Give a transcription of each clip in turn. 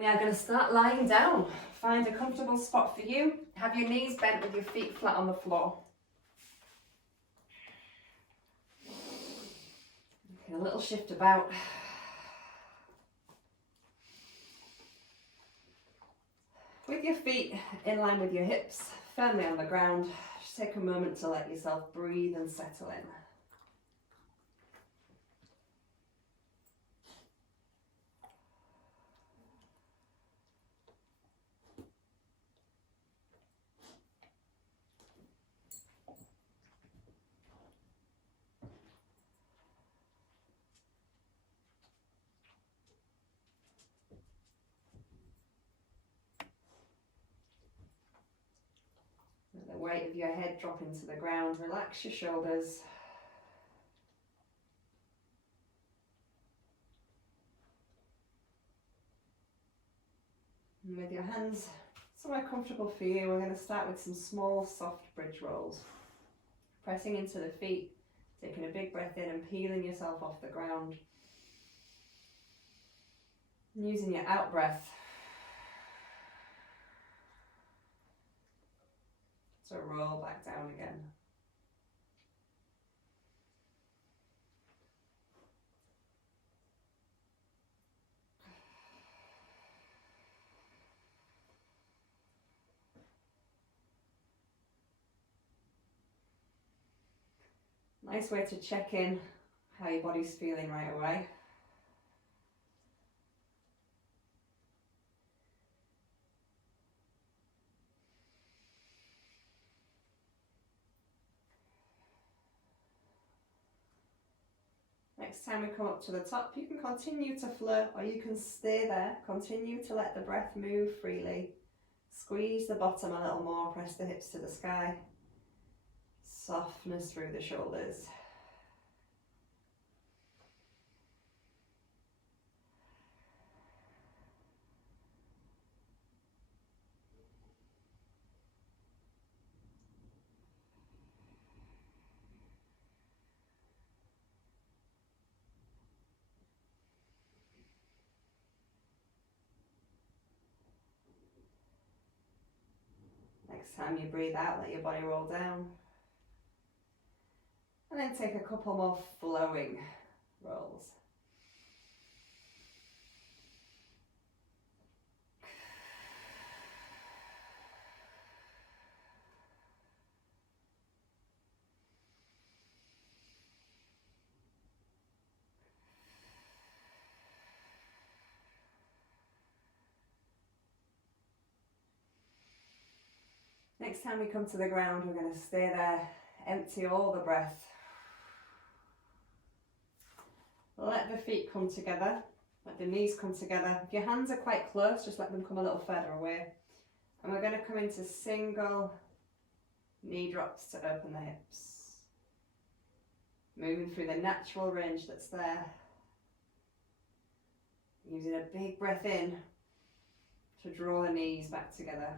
We are going to start lying down. Find a comfortable spot for you. Have your knees bent with your feet flat on the floor. Okay, a little shift about. With your feet in line with your hips, firmly on the ground, just take a moment to let yourself breathe and settle in. Let the weight of your head drop into the ground, relax your shoulders. And with your hands somewhere comfortable for you, we're going to start with some small, soft bridge rolls. Pressing into the feet, taking a big breath in and peeling yourself off the ground. And using your out breath to roll back down again. Nice way to check in how your body's feeling right away. Next time we come up to the top, you can continue to float or you can stay there. Continue to let the breath move freely. Squeeze the bottom a little more, press the hips to the sky. Softness through the shoulders. Next time you breathe out, let your body roll down. And then take a couple more flowing rolls. Next time we come to the ground, we're going to stay there, empty all the breath. Let the feet come together, let the knees come together. If your hands are quite close, just let them come a little further away. And we're going to come into single knee drops to open the hips. Moving through the natural range that's there. Using a big breath in to draw the knees back together.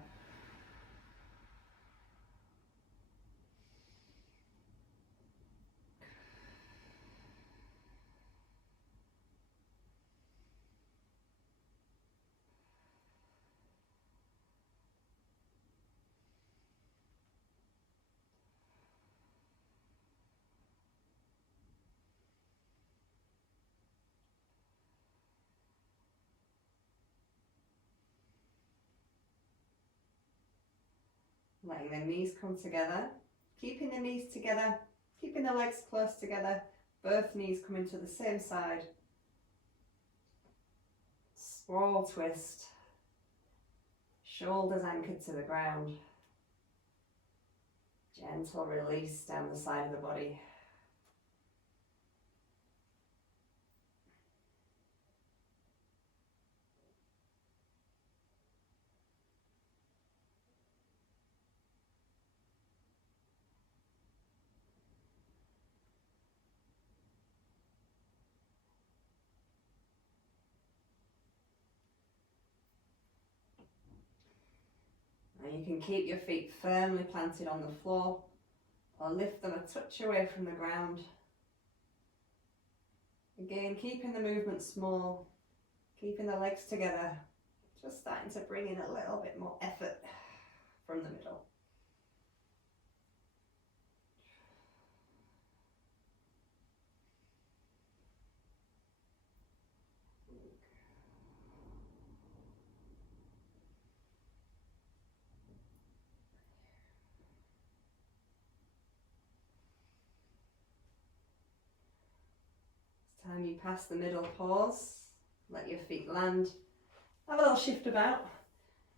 Letting the knees come together, keeping the knees together, keeping the legs close together, both knees coming to the same side. Sprawl twist, shoulders anchored to the ground. Gentle release down the side of the body. And you can keep your feet firmly planted on the floor or lift them a touch away from the ground. Again, keeping the movement small, keeping the legs together, Just starting to bring in a little bit more effort from the middle. Time you pass the middle, pause, let your feet land, have a little shift about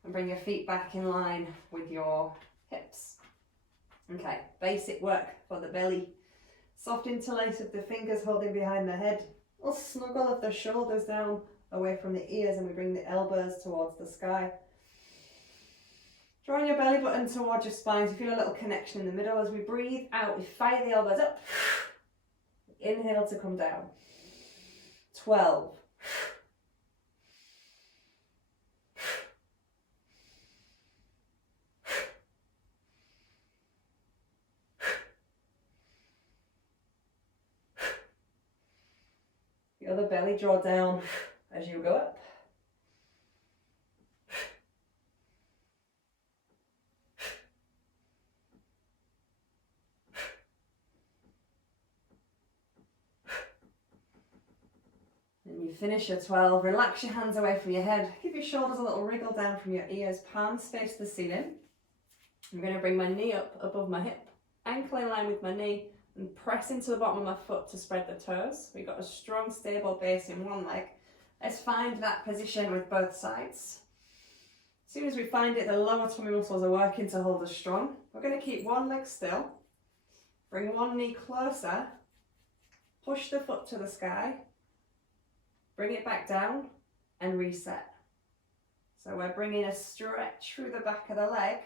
and bring your feet back in line with your hips. Okay, basic work for the belly. Soft interlace of the fingers holding behind the head, a snuggle of the shoulders down away from the ears, and we bring the elbows towards the sky. Drawing your belly button towards your spine, so you feel a little connection in the middle. As we breathe out, we fire the elbows up. Inhale to come down. 12. The other belly draw down as you go up. And you finish your 12, relax your hands away from your head, give your shoulders a little wriggle down from your ears, palms face the ceiling. I'm going to bring my knee up above my hip, ankle in line with my knee, and press into the bottom of my foot to spread the toes. We've got a strong, stable base in one leg. Let's find that position with both sides. As soon as we find it, the lower tummy muscles are working to hold us strong. We're going to keep one leg still, bring one knee closer, push the foot to the sky, bring it back down and reset. So we're bringing a stretch through the back of the leg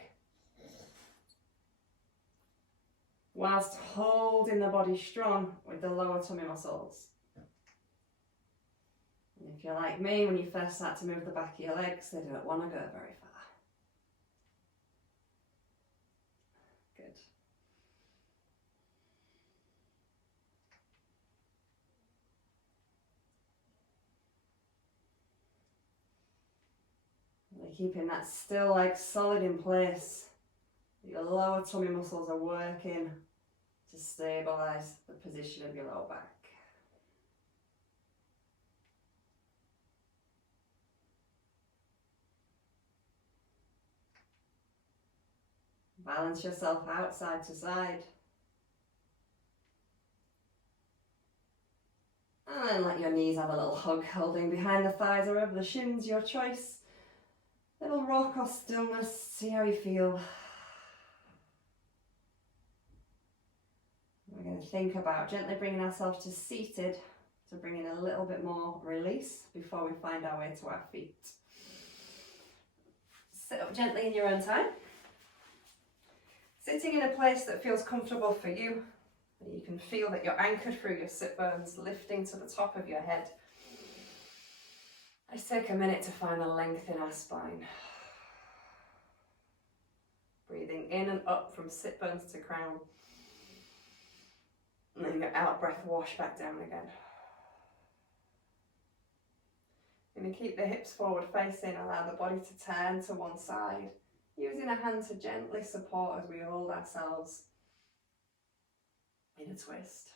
whilst holding the body strong with the lower tummy muscles. And if you're like me, when you first start to move the back of your legs, they don't want to go very far. Good. You're keeping that still leg solid in place. Your lower tummy muscles are working to stabilise the position of your lower back. Balance yourself out side to side. And then let your knees have a little hug, holding behind the thighs or over the shins, your choice. Little rock or stillness, see how you feel. We're going to think about gently bringing ourselves to seated to bring in a little bit more release before we find our way to our feet. Sit up gently in your own time. Sitting in a place that feels comfortable for you. You can feel that you're anchored through your sit bones, lifting to the top of your head. Let's take a minute to find the length in our spine. Breathing in and up from sit bones to crown. And then your out breath, wash back down again. Going to keep the hips forward facing, allow the body to turn to one side. Using a hand to gently support as we hold ourselves in a twist.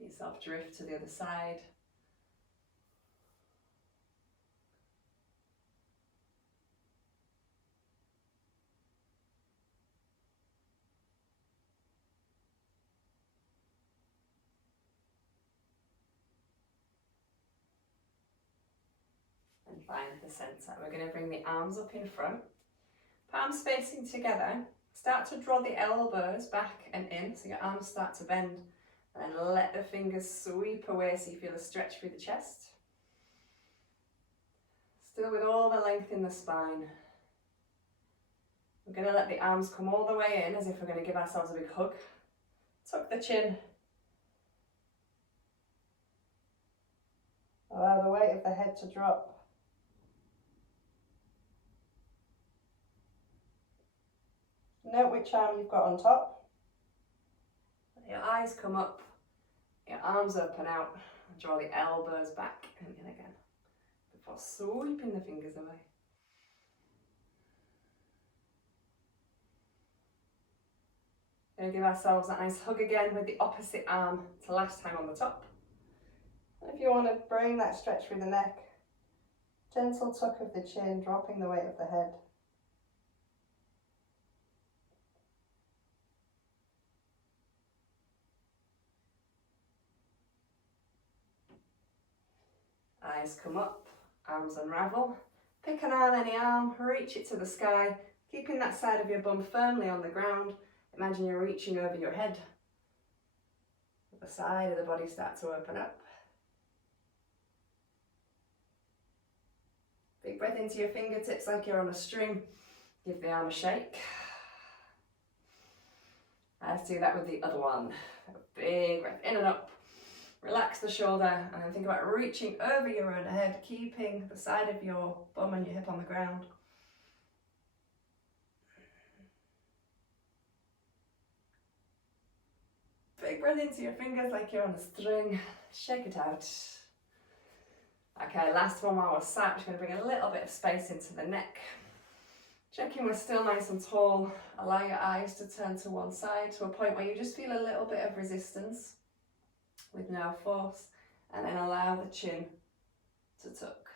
Let yourself drift to the other side. And find the centre. We're going to bring the arms up in front, palms facing together. Start to draw the elbows back and in, so your arms start to bend, and let the fingers sweep away so you feel a stretch through the chest. Still with all the length in the spine. We're going to let the arms come all the way in as if we're going to give ourselves a big hug. Tuck the chin. Allow the weight of the head to drop. Note which arm you've got on top. Your eyes come up, your arms open out, and draw the elbows back and in again, before sweeping the fingers away. We're going to give ourselves a nice hug again with the opposite arm to last time on the top. And if you want to bring that stretch through the neck, gentle tuck of the chin, dropping the weight of the head. Eyes come up, arms unravel. Pick an arm, any arm, reach it to the sky, keeping that side of your bum firmly on the ground. Imagine you're reaching over your head. The side of the body start to open up. Big breath into your fingertips like you're on a string. Give the arm a shake. Let's do that with the other one. Big breath in and up. Relax the shoulder and then think about reaching over your own head, keeping the side of your bum and your hip on the ground. Big breath into your fingers like you're on a string. Shake it out. Okay, last one while we're sat. Just going to bring a little bit of space into the neck. Checking we're still nice and tall. Allow your eyes to turn to one side to a point where you just feel a little bit of resistance with no force, and then allow the chin to tuck.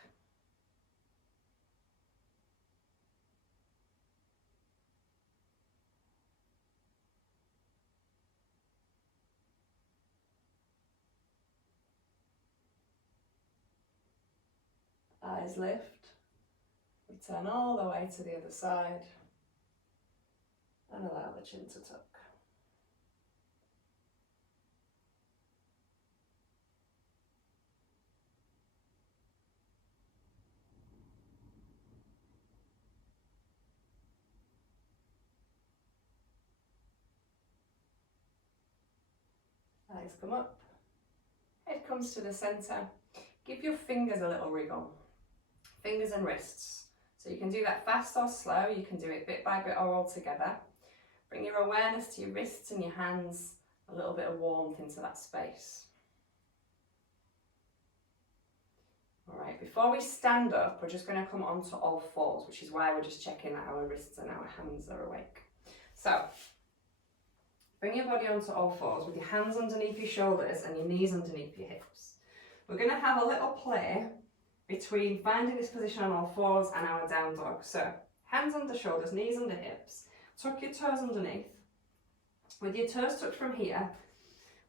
Eyes lift, return all the way to the other side, and allow the chin to tuck. Eyes come up, head comes to the centre. Give your fingers a little wriggle, fingers and wrists. So you can do that fast or slow, you can do it bit by bit or all together. Bring your awareness to your wrists and your hands, a little bit of warmth into that space. All right, before we stand up, we're just going to come onto all fours, which is why we're just checking that our wrists and our hands are awake. So, bring your body onto all fours with your hands underneath your shoulders and your knees underneath your hips. We're going to have a little play between finding this position on all fours and our down dog. So, hands under shoulders, knees under hips, tuck your toes underneath. With your toes tucked from here,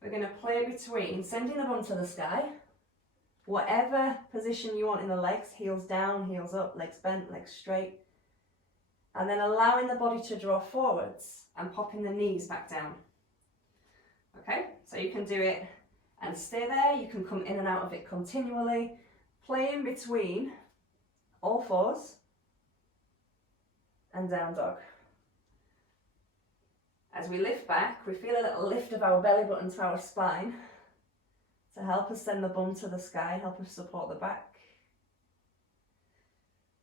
we're going to play between sending the bum to the sky, whatever position you want in the legs, heels down, heels up, legs bent, legs straight, and then allowing the body to draw forwards and popping the knees back down. Okay, so you can do it and stay there, you can come in and out of it continually, playing between all fours and down dog. As we lift back, we feel a little lift of our belly button to our spine to help us send the bum to the sky, help us support the back.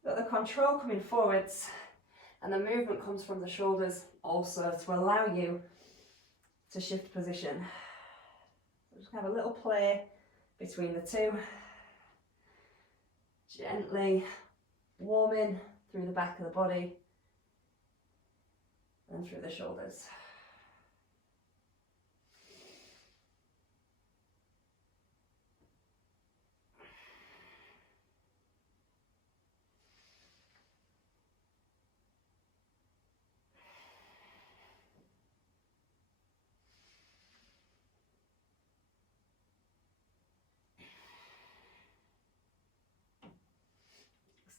Got the control coming forwards, and the movement comes from the shoulders also to allow you to shift position. So just have a little play between the two. Gently warming through the back of the body and through the shoulders.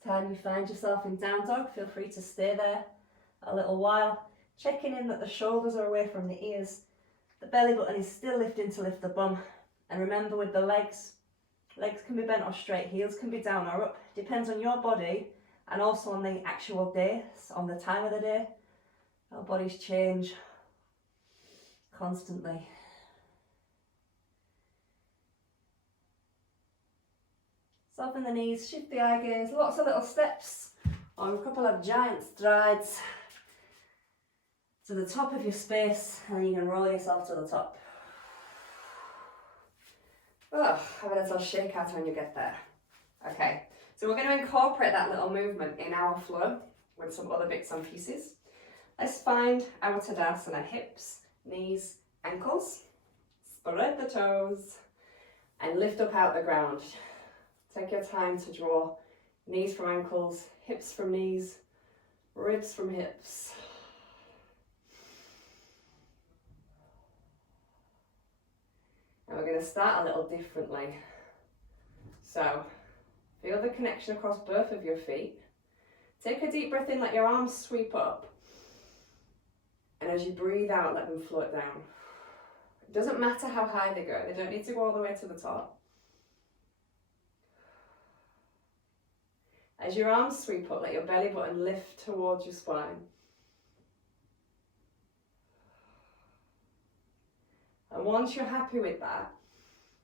Time you find yourself in down dog, feel free to stay there a little while, checking in that the shoulders are away from the ears, the belly button is still lifting to lift the bum, and remember with the legs can be bent or straight, heels can be down or up, depends on your body and also on the actual day, on the time of the day. Our bodies change constantly. Soften the knees, shift the eye gaze, lots of little steps or a couple of giant strides. to the top of your space, and then you can roll yourself to the top. Oh, have a little shake out when you get there. Okay, so we're going to incorporate that little movement in our flow with some other bits and pieces. Let's find our Tadasana: hips, knees, ankles. Spread the toes and lift up out the ground. Take your time to draw knees from ankles, hips from knees, ribs from hips. And we're going to start a little differently. So, feel the connection across both of your feet. Take a deep breath in, let your arms sweep up. And as you breathe out, let them float down. It doesn't matter how high they go, they don't need to go all the way to the top. As your arms sweep up, let your belly button lift towards your spine. And once you're happy with that,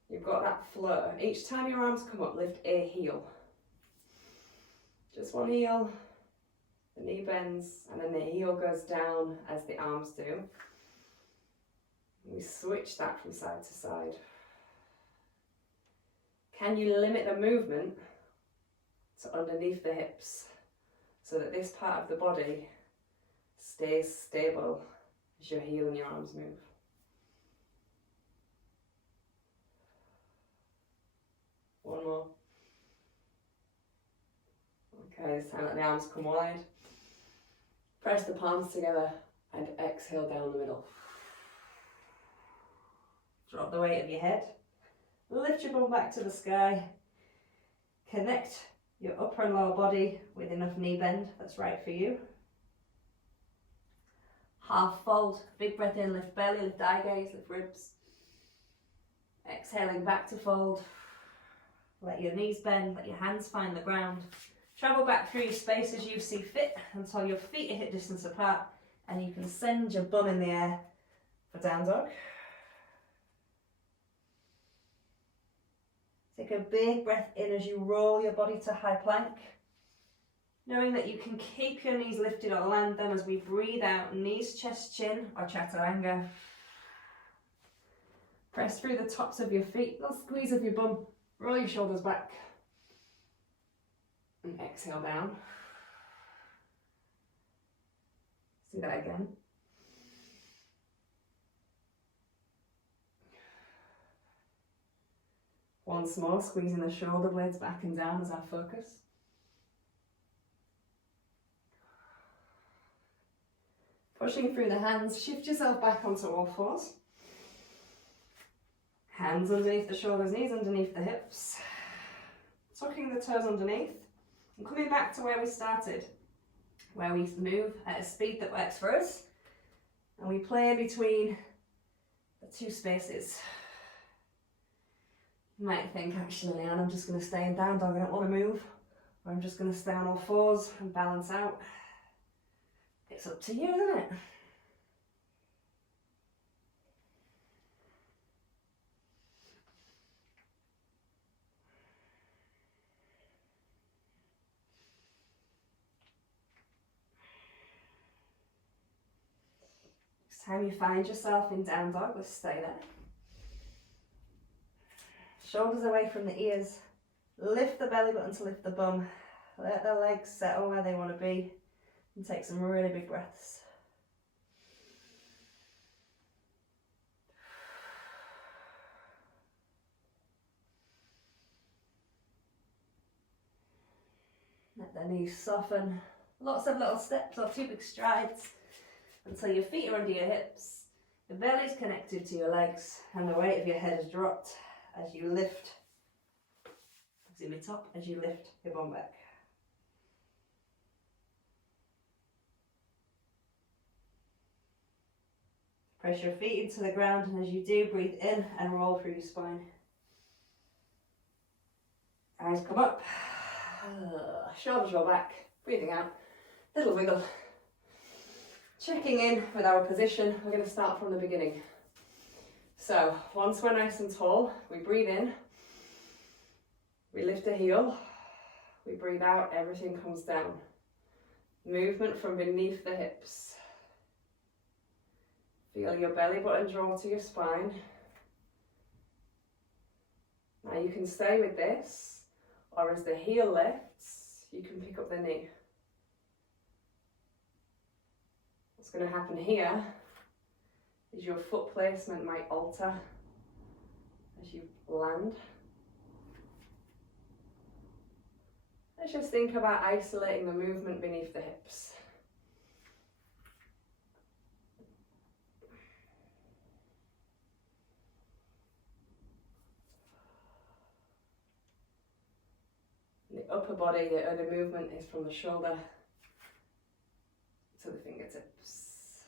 you've got that flow. Each time your arms come up, lift a heel. Just one heel, the knee bends, and then the heel goes down as the arms do. We switch that from side to side. Can you limit the movement to underneath the hips so that this part of the body stays stable as your heel and your arms move? One more. Okay, this time let the arms come wide. Press the palms together and exhale down the middle. Drop the weight of your head. Lift your bum back to the sky. Connect your upper and lower body with enough knee bend that's right for you. Half fold. Big breath in, lift belly, lift eye gaze, lift ribs. Exhaling back to fold. Let your knees bend, let your hands find the ground. Travel back through your space as you see fit until your feet are hip distance apart and you can send your bum in the air for down dog. Take a big breath in as you roll your body to high plank. Knowing that you can keep your knees lifted or land them as we breathe out, knees, chest, chin or chaturanga. Press through the tops of your feet, little squeeze of your bum. Roll your shoulders back and exhale down. Do that again. Once more, squeezing the shoulder blades back and down as our focus. Pushing through the hands, shift yourself back onto all fours. Hands underneath the shoulders, knees underneath the hips. Tucking the toes underneath. And coming back to where we started, where we move at a speed that works for us. And we play between the two spaces. You might think, actually, Leanne, I'm just going to stay in down dog, I don't want to move. Or I'm just going to stay on all fours and balance out. It's up to you, isn't it? Next time you find yourself in down dog, let's stay there. Shoulders away from the ears. Lift the belly button to lift the bum. Let the legs settle where they want to be. And take some really big breaths. Let the knees soften. Lots of little steps or two big strides until your feet are under your hips. The belly's connected to your legs and the weight of your head is dropped as you lift. Zoom it up as you lift your bum back. Press your feet into the ground, and as you do, breathe in and roll through your spine. Eyes come up, shoulders roll back, breathing out, little wiggle. Checking in with our position, we're going to start from the beginning. So, once we're nice and tall, we breathe in, we lift a heel, we breathe out, everything comes down. Movement from beneath the hips. Feel your belly button draw to your spine. Now you can stay with this, or as the heel lifts, you can pick up the knee. What's going to happen here is your foot placement might alter as you land. Let's just think about isolating the movement beneath the hips. The upper body, the movement is from the shoulder to the fingertips.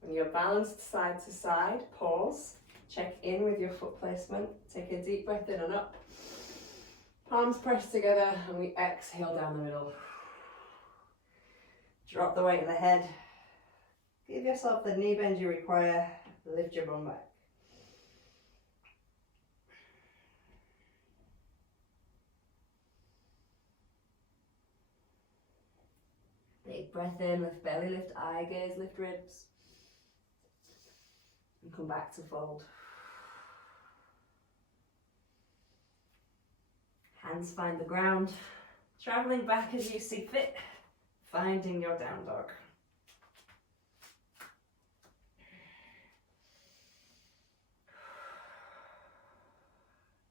When you're balanced side to side, pause, check in with your foot placement, take a deep breath in and up. Palms pressed together and we exhale down the middle. Drop the weight of the head. Give yourself the knee bend you require, lift your bum back. Big breath in, lift belly, lift eye gaze, lift ribs. And come back to fold. Hands find the ground. Traveling back as you see fit. Finding your down dog.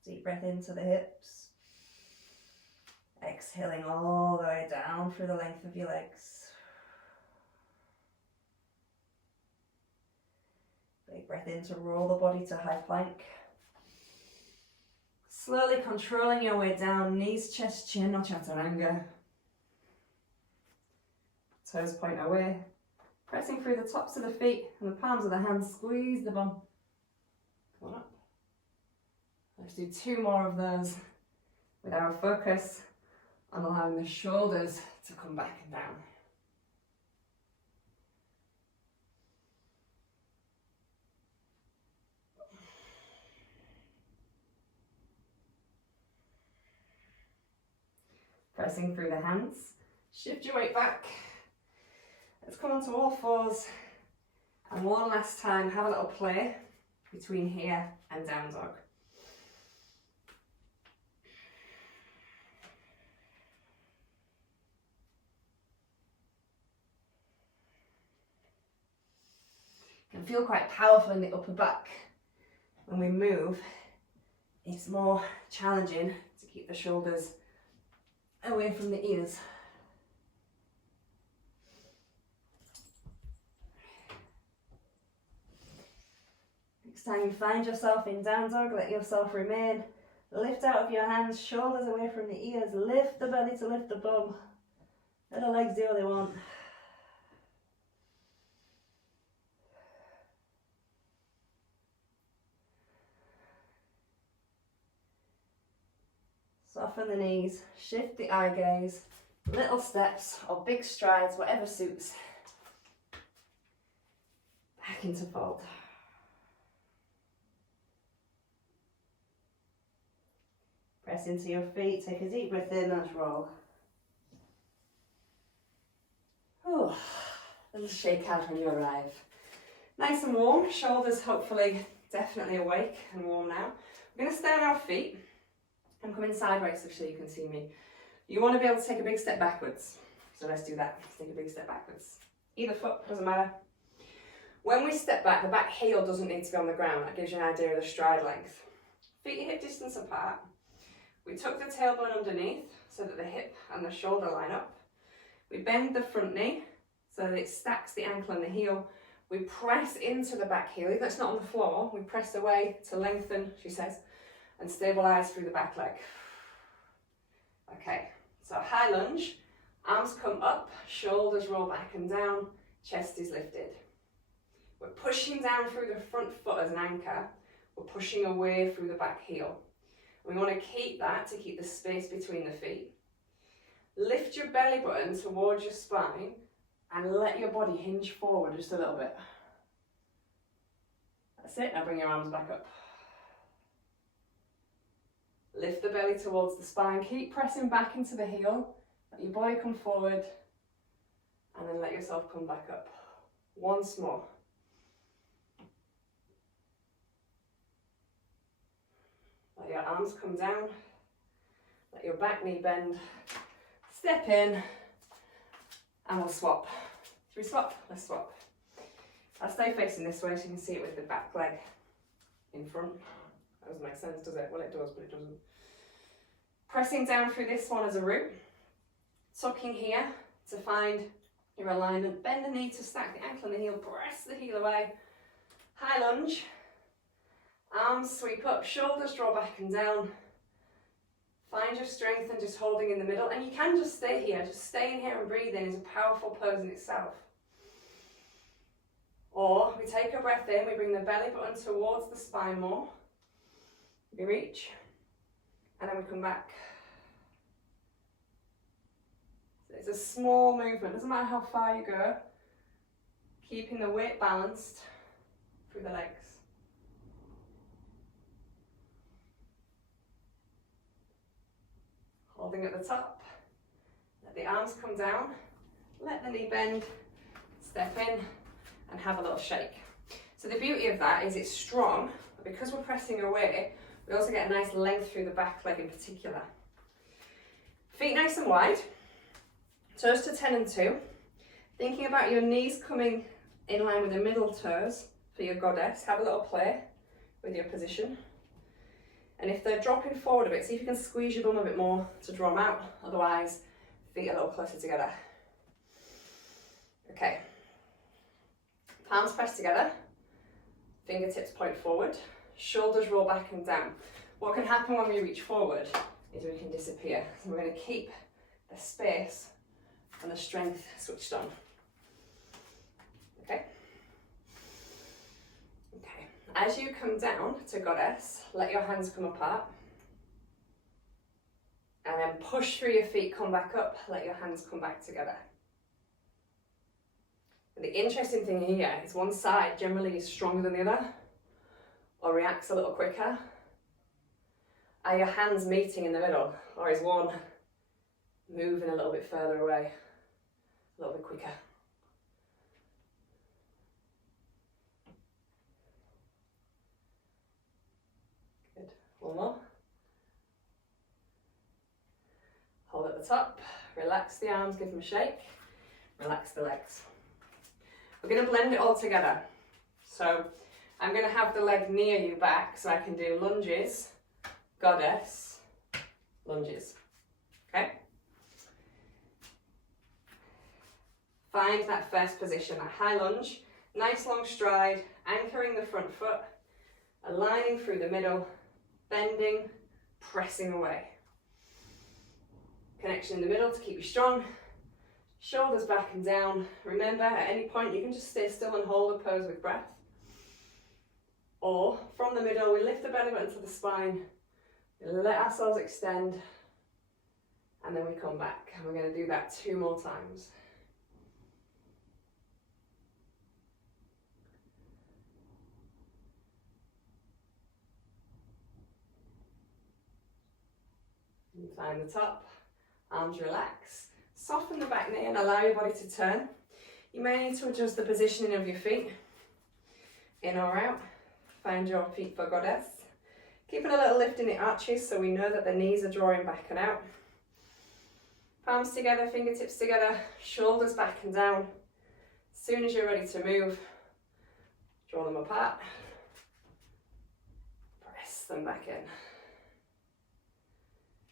Deep breath into the hips. Exhaling all the way down through the length of your legs. Big breath in to roll the body to high plank. Slowly controlling your way down, knees, chest, chin, or chaturanga. Toes point away. Pressing through the tops of the feet and the palms of the hands, squeeze the bum. Come on up. Let's do 2 more of those with our focus on allowing the shoulders to come back and down. Pressing through the hands, shift your weight back. Let's come onto all fours, and one last time, have a little play between here and down dog. Can feel quite powerful in the upper back. When we move, it's more challenging to keep the shoulders away from the ears. Next time you find yourself in down dog, let yourself remain. Lift out of your hands, shoulders away from the ears. Lift the belly to lift the bum. Let the legs do what they want. Soften the knees, shift the eye gaze, little steps or big strides, whatever suits. Back into fold. Press into your feet, take a deep breath in, let's roll. Oh, little shake out when you arrive. Nice and warm, shoulders hopefully definitely awake and warm now. We're going to stay on our feet. I'm coming sideways so you can see me. You want to be able to take a big step backwards. So let's do that. Let's take a big step backwards. Either foot, doesn't matter. When we step back, the back heel doesn't need to be on the ground. That gives you an idea of the stride length. Feet hip distance apart. We tuck the tailbone underneath so that the hip and the shoulder line up. We bend the front knee so that it stacks the ankle and the heel. We press into the back heel. If that's not on the floor, we press away to lengthen, she says, and stabilize through the back leg. Okay, so high lunge, arms come up, shoulders roll back and down, chest is lifted. We're pushing down through the front foot as an anchor. We're pushing away through the back heel. We want to keep that to keep the space between the feet. Lift your belly button towards your spine and let your body hinge forward just a little bit. That's it, now bring your arms back up. Lift the belly towards the spine, keep pressing back into the heel, let your body come forward, yourself come back up. Once more. Let your arms come down. Let your back knee bend. Step in. And we'll swap. Should we swap? Let's swap. I'll stay facing this way so you can see it with the back leg in front. That doesn't make sense, does it? Well, it does, but it doesn't. Pressing down through this one as a root. Tucking here to find your alignment. Bend the knee to stack the ankle and the heel. Press the heel away. High lunge. Arms sweep up. Shoulders draw back and down. Find your strength and just holding in the middle. And you can just stay here. Just staying here and breathing is a powerful pose in itself. Or we take a breath in, we bring the belly button towards the spine more. We reach, and then we come back. So it's a small movement, doesn't matter how far you go, keeping the weight balanced through the legs. Holding at the top, let the arms come down, let the knee bend, step in, and have a little shake. So the beauty of that is it's strong, but because we're pressing away, we also get a nice length through the back leg in particular. Feet nice and wide, toes to 10 and 2. Thinking about your knees coming in line with the middle toes for your goddess. Have a little play with your position. And if they're dropping forward a bit, see if you can squeeze your bum a bit more to draw them out. Otherwise, feet a little closer together. Okay. Palms press together, fingertips point forward, shoulders roll back and down. What can happen when we reach forward is we can disappear. So we're going to keep the space and the strength switched on. Okay? Okay. As you come down to goddess, let your hands come apart. And then push through your feet, come back up, let your hands come back together. The interesting thing here is one side generally is stronger than the other or reacts a little quicker. Are your hands meeting in the middle, or is one moving a little bit further away, a little bit quicker? Good. One more. Hold at the top, relax the arms, give them a shake, relax the legs. We're going to blend it all together. So I'm going to have the leg near you back so I can do lunges, goddess, lunges. Okay? Find that first position, a high lunge, nice long stride, anchoring the front foot, aligning through the middle, bending, pressing away. Connection in the middle to keep you strong. Shoulders back and down. Remember, at any point you can just stay still and hold a pose with breath. Or from the middle, we lift the belly button to the spine, we let ourselves extend, and then we come back. And we're going to do that 2 more times. And find the top, arms relax. Soften the back knee and allow your body to turn. You may need to adjust the positioning of your feet, in or out. Find your feet for goddess. Keeping a little lift in the arches so we know that the knees are drawing back and out. Palms together, fingertips together, shoulders back and down. As soon as you're ready to move, draw them apart. Press them back in.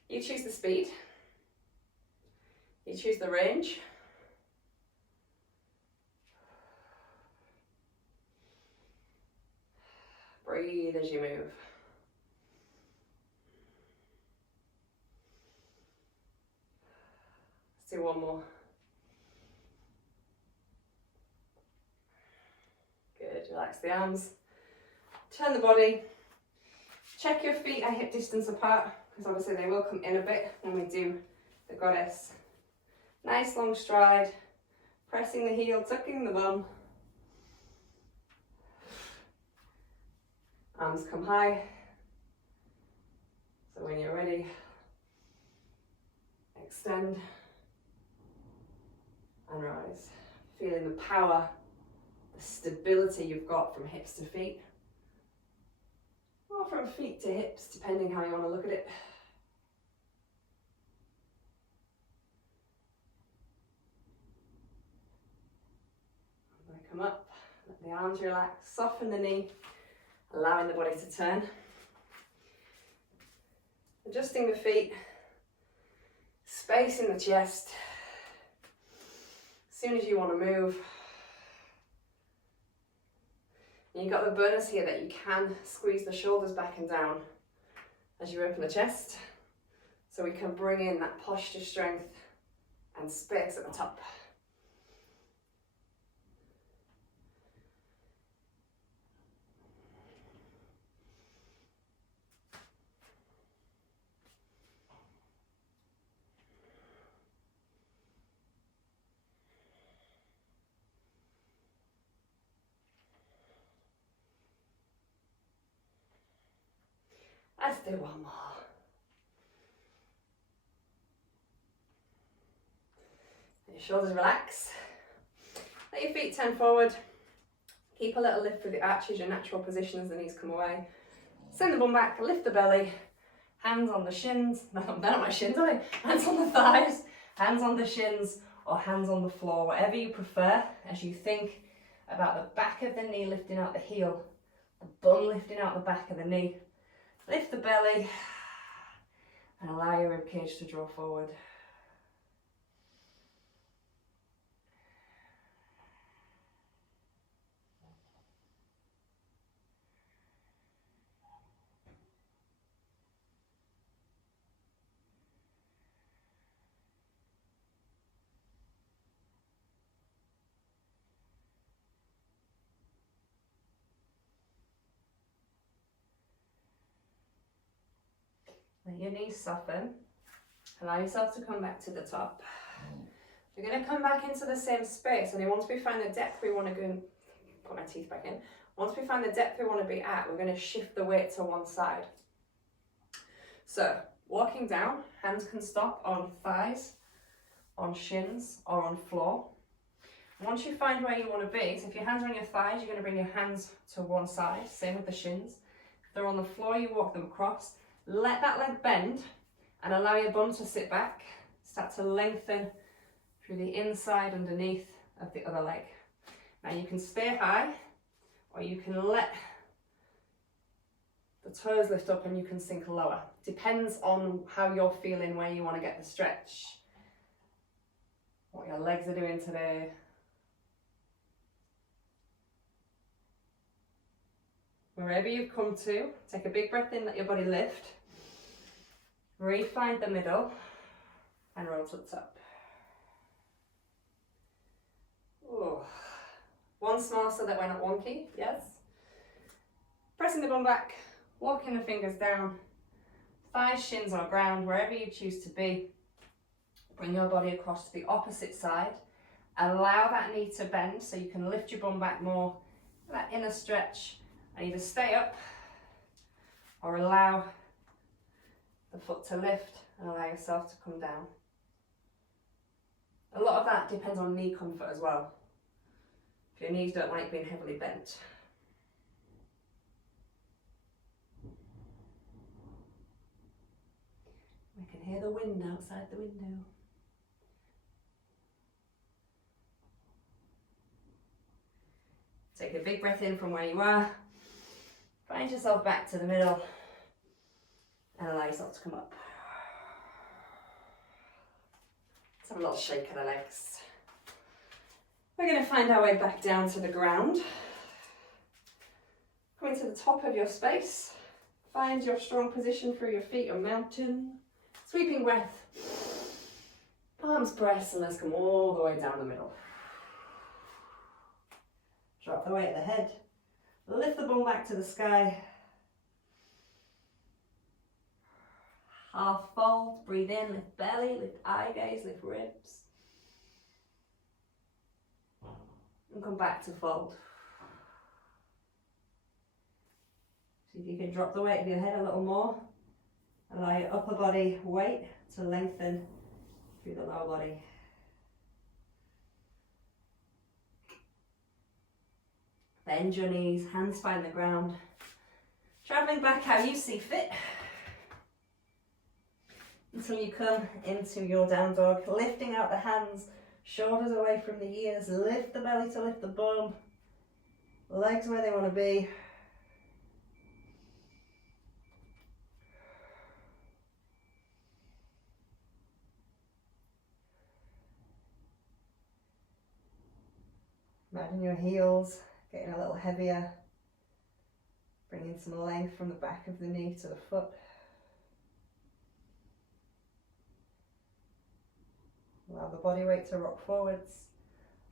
You choose the speed. You choose the range. Breathe as you move. Let's do one more. Good, relax the arms. Turn the body. Check your feet at hip distance apart, because obviously they will come in a bit when we do the goddess. Nice long stride, pressing the heel, tucking the bum. Arms come high. So when you're ready, extend and rise. Feeling the power, the stability you've got from hips to feet, or from feet to hips, depending how you want to look at it. I'm going to come up, let the arms relax, soften the knee, allowing the body to turn. Adjusting the feet, space in the chest. As soon as you want to move. And you've got the bonus here that you can squeeze the shoulders back and down as you open the chest. So we can bring in that posture strength and space at the top. Let's do one more. Let your shoulders relax. Let your feet turn forward. Keep a little lift through the arches, your natural position as the knees come away. Send the bum back, lift the belly. Hands on the shins. No, they're not my shins, are they? Hands on the thighs, hands on the shins, or hands on the floor, whatever you prefer, as you think about the back of the knee lifting out the heel, the bum lifting out the back of the knee. Lift the belly and allow your ribcage to draw forward. Let your knees soften. Allow yourself to come back to the top. We're going to come back into the same space, and then once we find the depth we want to go, put my teeth back in. Once we find the depth we want to be at, we're going to shift the weight to one side. So, walking down, hands can stop on thighs, on shins, or on floor. Once you find where you want to be, so if your hands are on your thighs, you're going to bring your hands to one side, same with the shins. If they're on the floor, you walk them across. Let that leg bend and allow your bum to sit back. Start to lengthen through the inside underneath of the other leg. Now you can stay high, or you can let the toes lift up and you can sink lower. Depends on how you're feeling, where you want to get the stretch, what your legs are doing today. Wherever you've come to, take a big breath in, let your body lift. Re-find the middle and roll to the top. Ooh. Once more so that we're not wonky, yes. Pressing the bum back, walking the fingers down, thighs, shins or ground, wherever you choose to be. Bring your body across to the opposite side. Allow that knee to bend so you can lift your bum back more, that inner stretch. And either stay up or allow the foot to lift and allow yourself to come down. A lot of that depends on knee comfort as well. If your knees don't like being heavily bent. We can hear the wind outside the window. Take a big breath in from where you are. Find yourself back to the middle and allow yourself to come up. Let's have a little shake of the legs. We're going to find our way back down to the ground. Coming to the top of your space. Find your strong position through your feet or mountain. Sweeping breath. Palms press and let's come all the way down the middle. Drop the weight of the head. Lift the bum back to the sky. Half fold, breathe in, lift belly, lift eye gaze, lift ribs. And come back to fold. See if you can drop the weight of your head a little more. Allow your upper body weight to lengthen through the lower body. Bend your knees, hands find the ground. Travelling back how you see fit. Until you come into your down dog, lifting out the hands, shoulders away from the ears, lift the belly to lift the bum, legs where they want to be. Imagine your heels getting a little heavier, bringing some length from the back of the knee to the foot. Allow the body weight to rock forwards.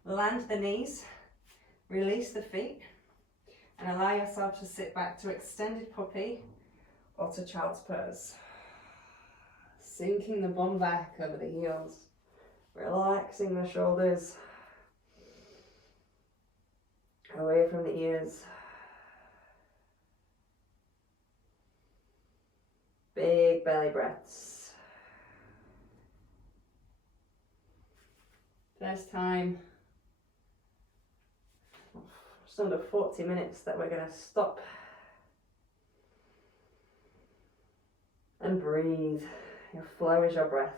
Land the knees, release the feet, and allow yourself to sit back to extended puppy or to child's pose. Sinking the bum back over the heels, relaxing the shoulders, away from the ears. Big belly breaths. First time, just under 40 minutes that we're going to stop and breathe. Your flow is your breath.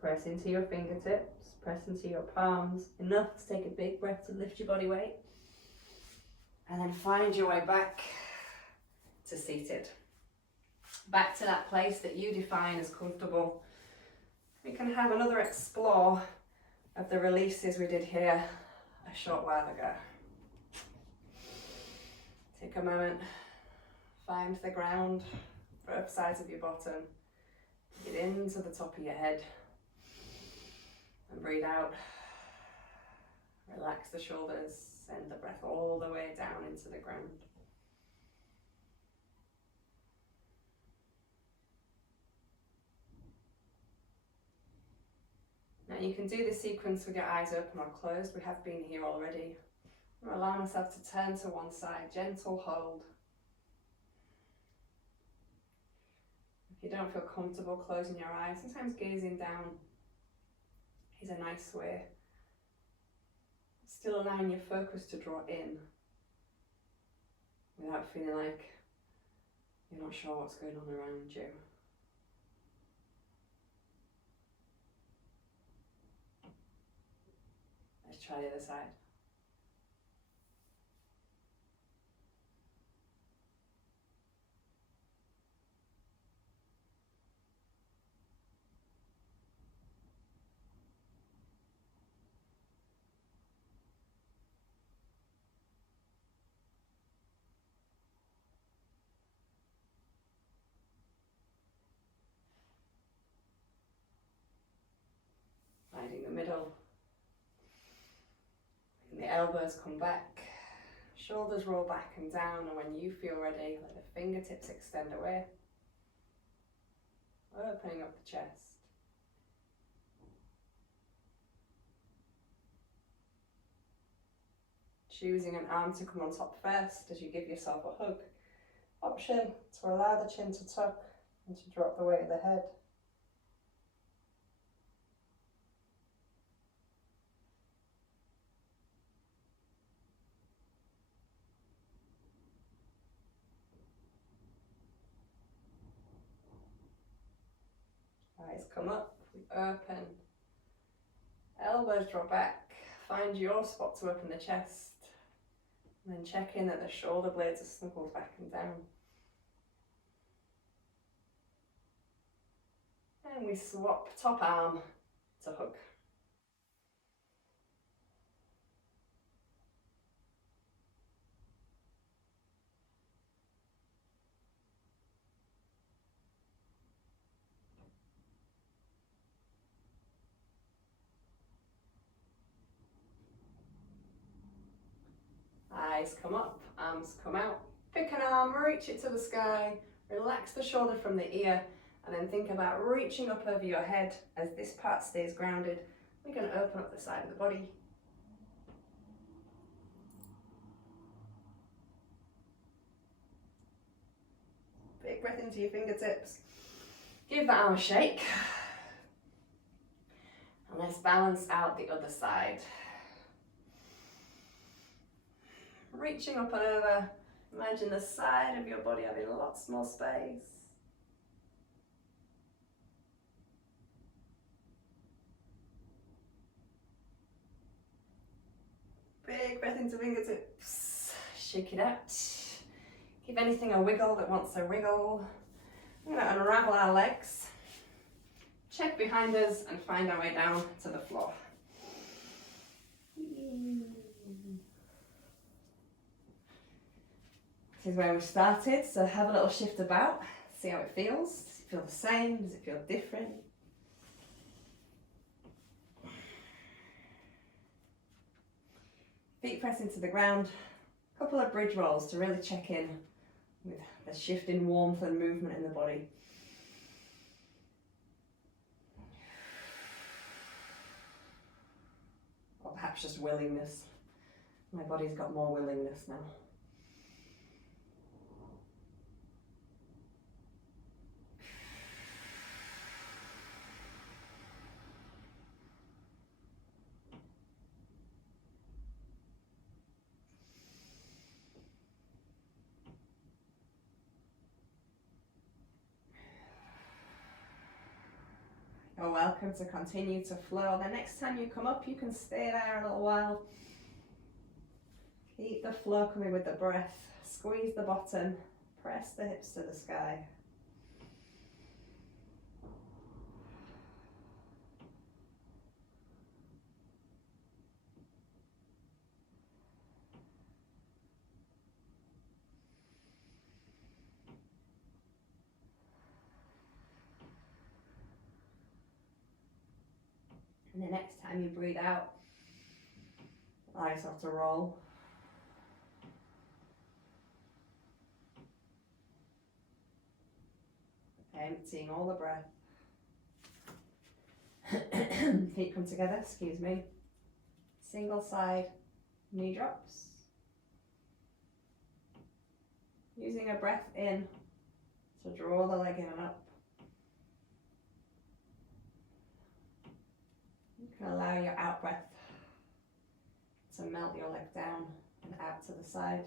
Press into your fingertips, press into your palms, enough to take a big breath to lift your body weight. And then find your way back to seated. Back to that place that you define as comfortable. We can have another explore of the releases we did here a short while ago. Take a moment, find the ground, both sides of your bottom. Get into the top of your head. And breathe out. Relax the shoulders, send the breath all the way down into the ground. Now you can do this sequence with your eyes open or closed. We have been here already. I'm allowing myself to turn to one side, gentle hold. If you don't feel comfortable closing your eyes, sometimes gazing down is a nice way. Still allowing your focus to draw in without feeling like you're not sure what's going on around you. Let's try the other side. Finding the middle. And the elbows come back, shoulders roll back and down, and when you feel ready, let the fingertips extend away, opening up the chest. Choosing an arm to come on top first as you give yourself a hug. Option to allow the chin to tuck and to drop the weight of the head. Eyes come up, open, elbows drop back, find your spot to open the chest, And then checking that the shoulder blades are snuggled back and down. And we swap top arm to hug. Eyes come up, arms come out. Pick an arm, reach it to the sky, relax the shoulder from the ear, and then think about reaching up over your head as this part stays grounded. We're going to open up the side of the body. Big breath into your fingertips. Give that arm a shake. And let's balance out the other side. Reaching up and over, imagine the side of your body having lots more space. Big breath into fingertips, shake it out. Give anything a wiggle that wants a wriggle. I'm going to unravel our legs, check behind us and find our way down to the floor. This is where we started, so have a little shift about, see how it feels. Does it feel the same? Does it feel different? Feet press into the ground. A couple of bridge rolls to really check in with the shift in warmth and movement in the body. Or perhaps just willingness. My body's got more willingness now. You're welcome to continue to flow. The next time you come up, you can stay there a little while. Keep the flow coming with the breath. Squeeze the bottom, press the hips to the sky. And the next time you breathe out, allow yourself to roll. Emptying all the breath. Feet come together, excuse me. Single side knee drops. Using a breath in to draw the leg in and up. You can allow your out breath to melt your leg down and out to the side.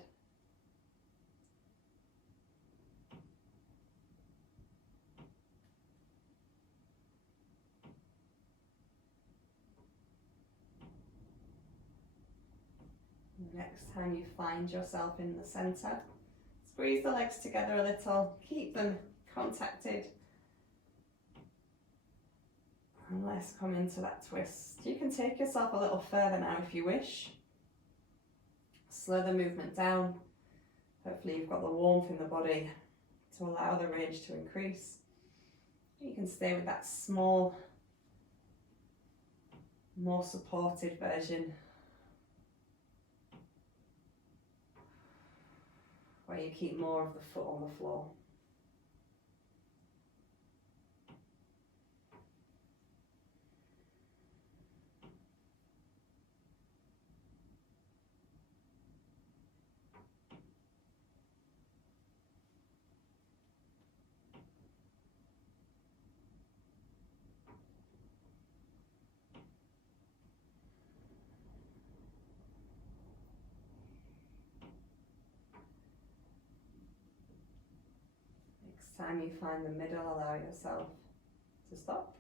Next time you find yourself in the center, squeeze the legs together a little, keep them contacted. And let's come into that twist. You can take yourself a little further now if you wish. Slow the movement down. Hopefully you've got the warmth in the body to allow the range to increase. You can stay with that small, more supported version where you keep more of the foot on the floor. Time you find the middle, allow yourself to stop.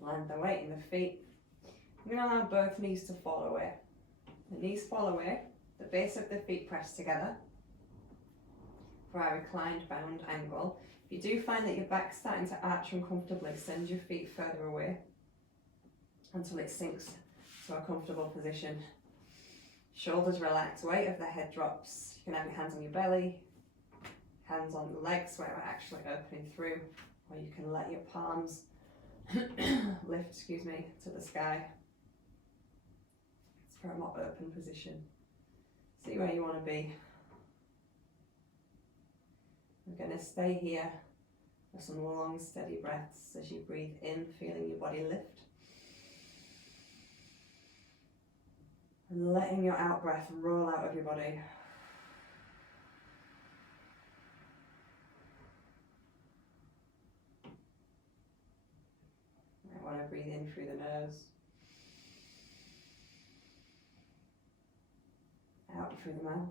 Land the weight in the feet. I'm going to allow both knees to fall away. The knees fall away, the base of the feet press together for our reclined bound angle. If you do find that your back's starting to arch uncomfortably, send your feet further away until it sinks to a comfortable position. Shoulders relax, weight of the head drops. You can have your hands on your belly, hands on the legs where we're actually opening through, or you can let your palms lift, to the sky. It's for a more open position. See where you want to be. We're going to stay here for some long, steady breaths as you breathe in, feeling your body lift. And letting your out breath roll out of your body. I want to breathe in through the nose. Out through the mouth.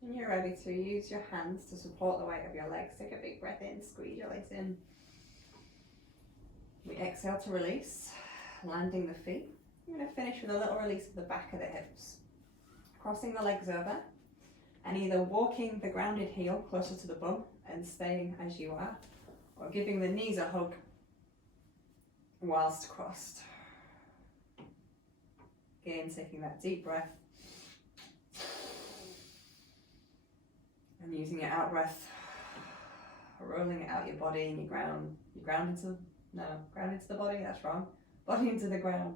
When you're ready to, use your hands to support the weight of your legs. Take a big breath in, squeeze your legs in. We exhale to release, landing the feet. You're going to finish with a little release of the back of the hips. Crossing the legs over and either walking the grounded heel closer to the bum and staying as you are, or giving the knees a hug whilst crossed. Again, taking that deep breath. And using your out breath, rolling it out your body and you ground into the body, that's wrong. Body into the ground.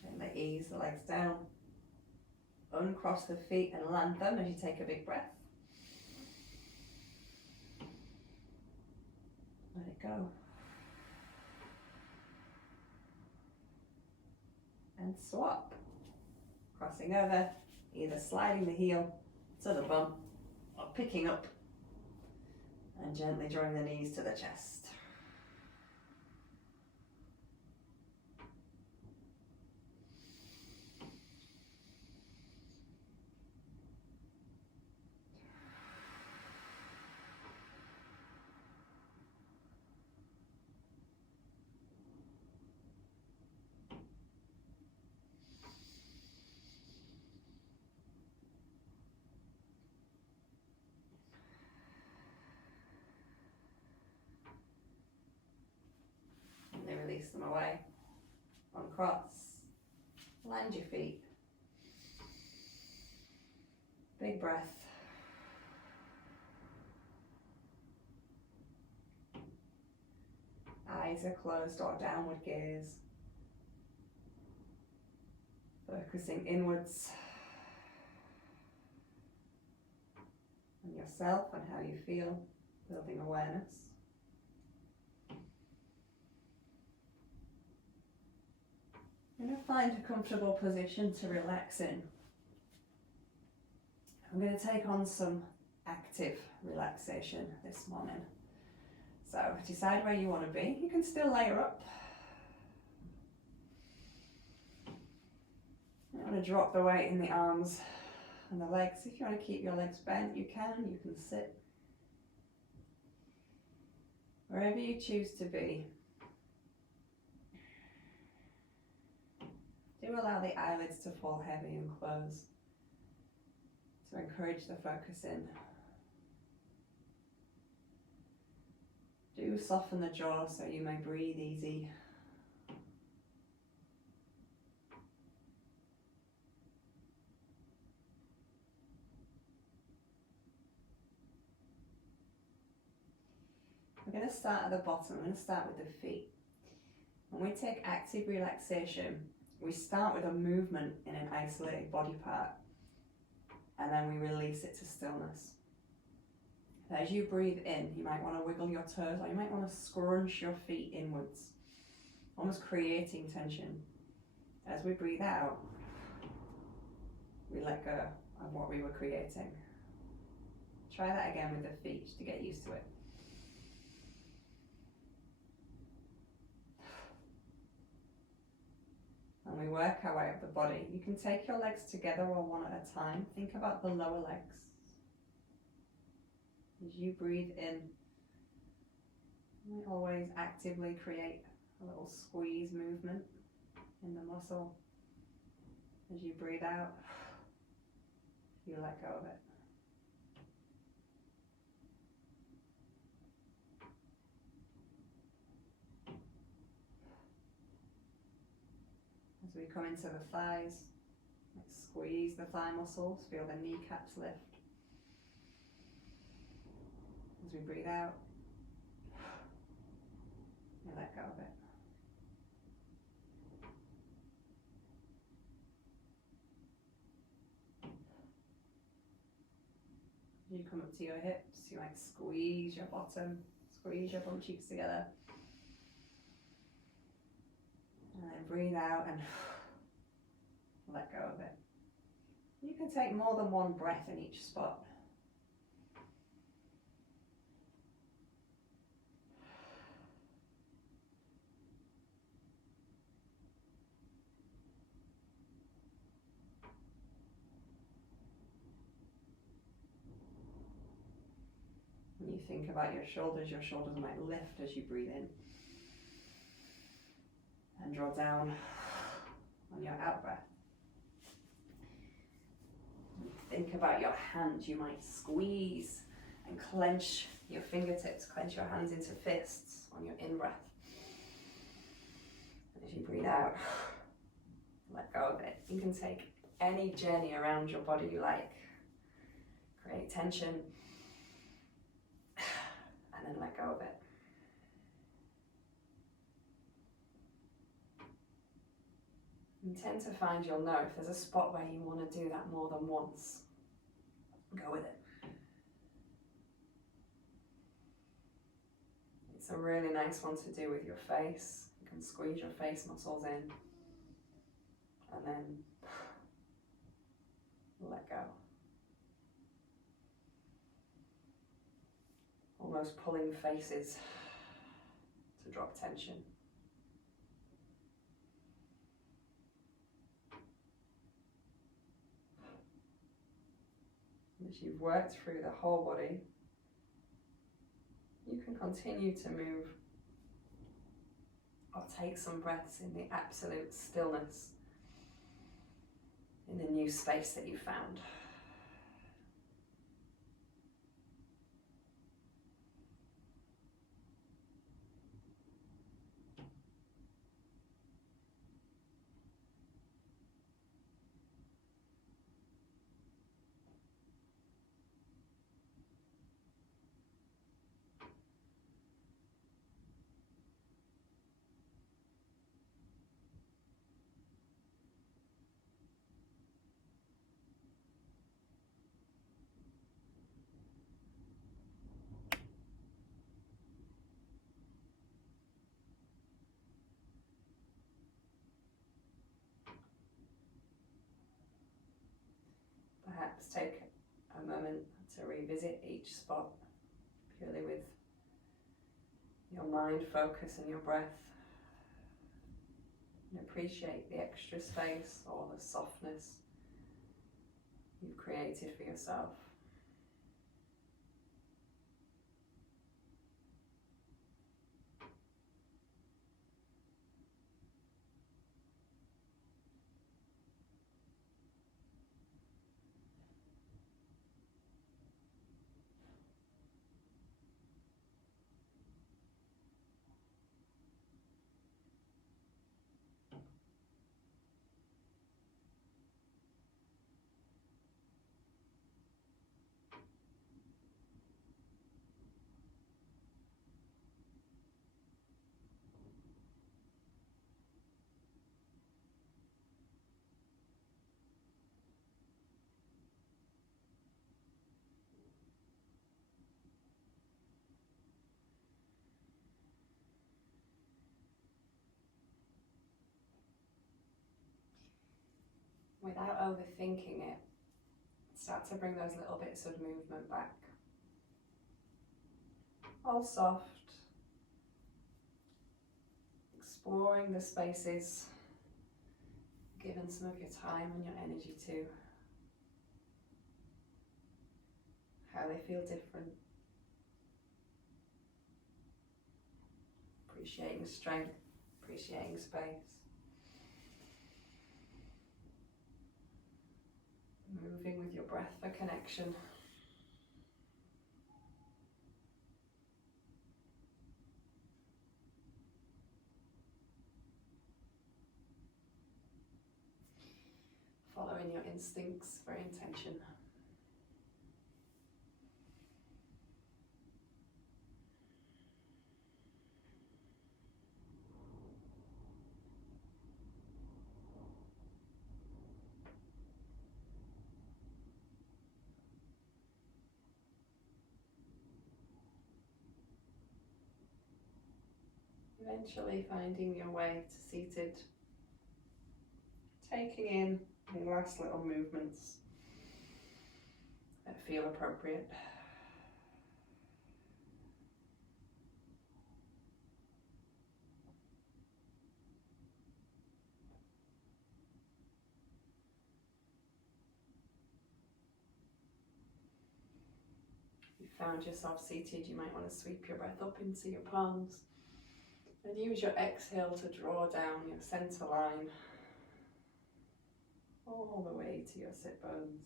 Gently ease the legs down. Uncross the feet and land them as you take a big breath. Let it go. And swap. Crossing over, either sliding the heel to the bum or picking up and gently drawing the knees to the chest. Release them away. Uncross. Land your feet. Big breath. Eyes are closed or downward gaze. Focusing inwards on yourself and how you feel, building awareness. I'm going to find a comfortable position to relax in. I'm going to take on some active relaxation this morning. So decide where you want to be. You can still layer up. You want to drop the weight in the arms and the legs. If you want to keep your legs bent, you can sit. Wherever you choose to be. Do allow the eyelids to fall heavy and close to encourage the focus in. Do soften the jaw so you may breathe easy. We're going to start at the bottom. I'm going to start with the feet. When we take active relaxation, we start with a movement in an isolated body part, and then we release it to stillness. As you breathe in, you might want to wiggle your toes, or you might want to scrunch your feet inwards, almost creating tension. As we breathe out, we let go of what we were creating. Try that again with the feet just to get used to it. And we work our way up the body. You can take your legs together or one at a time. Think about the lower legs. As you breathe in, you might always actively create a little squeeze movement in the muscle. As you breathe out, you let go of it. As we come into the thighs, let's squeeze the thigh muscles, feel the kneecaps lift. As we breathe out, you let go of it. As you come up to your hips, you might squeeze your bottom, squeeze your bum cheeks together. And then breathe out and let go of it. You can take more than one breath in each spot. When you think about your shoulders might lift as you breathe in. And draw down on your out breath. Think about your hands. You might squeeze and clench your fingertips, clench your hands into fists on your in breath. And as you breathe out, let go of it. You can take any journey around your body you like. Create tension and then let go of it. You tend to find you'll know if there's a spot where you want to do that more than once. Go with it. It's a really nice one to do with your face. You can squeeze your face muscles in and then let go. Almost pulling faces to drop tension. As you've worked through the whole body, you can continue to move or take some breaths in the absolute stillness in the new space that you found. Perhaps take a moment to revisit each spot purely with your mind focus and your breath, and appreciate the extra space or the softness you've created for yourself. without overthinking it, start to bring those little bits of movement back. All soft. Exploring the spaces, giving some of your time and your energy to. How they feel different. Appreciating strength, appreciating space. Moving with your breath for connection. Following your instincts for intention. Eventually finding your way to seated. Taking in the last little movements that feel appropriate. If you found yourself seated, you might want to sweep your breath up into your palms and use your exhale to draw down your center line all the way to your sit bones.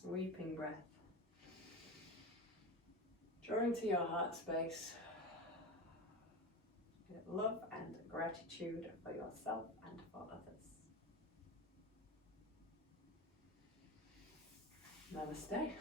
Sweeping breath. Drawing to your heart space. With love and gratitude for yourself and for others. Namaste.